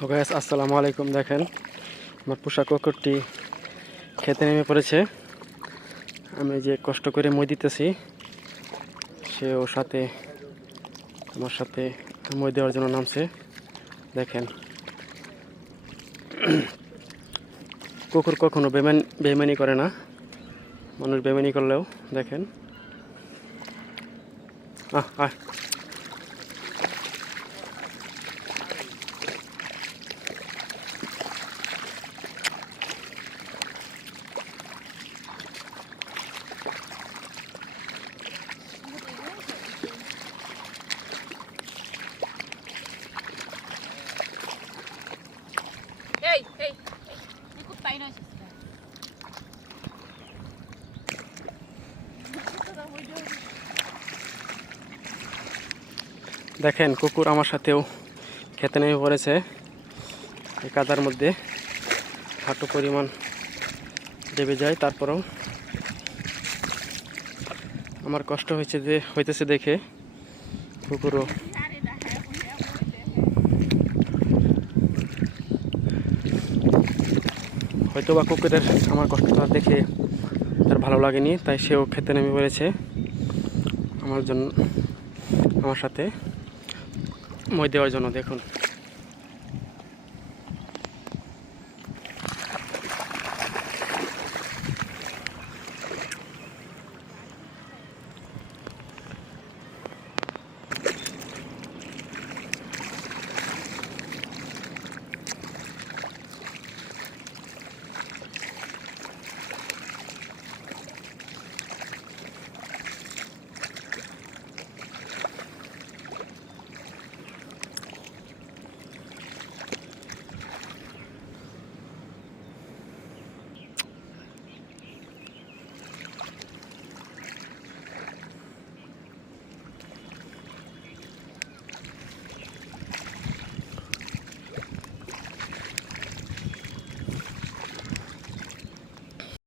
তো গাইস আসসালামু আলাইকুম। দেখেন আমার পোষা কুকুরটি খেতে নেমে পড়েছে। আমি যে কষ্ট করে মই দিতেছি সে ওর সাথে আমার সাথে মই দেওয়ার জন্য নামছে। দেখেন কুকুর কখনো বেইমানি করে না, মানুষ বেইমানি করলেও দেখেন আহ Ei, ei, ikut tayo na siya. দেখেন কুকুর আমার সাথেও খেতে নেমে পড়েছে। এই কাদার মধ্যে হাঁটু পরিমাণ দেবে যায়, তারপরেও আমার কষ্ট হইতেছে দেখে কুকুরও হয়তো বা কুকুরের আমার কষ্টটা দেখে তার ভালো লাগেনি, তাই সেও খেতে নেমে পড়েছে আমার সাথে মই দেওয়ার জন্য। দেখুন।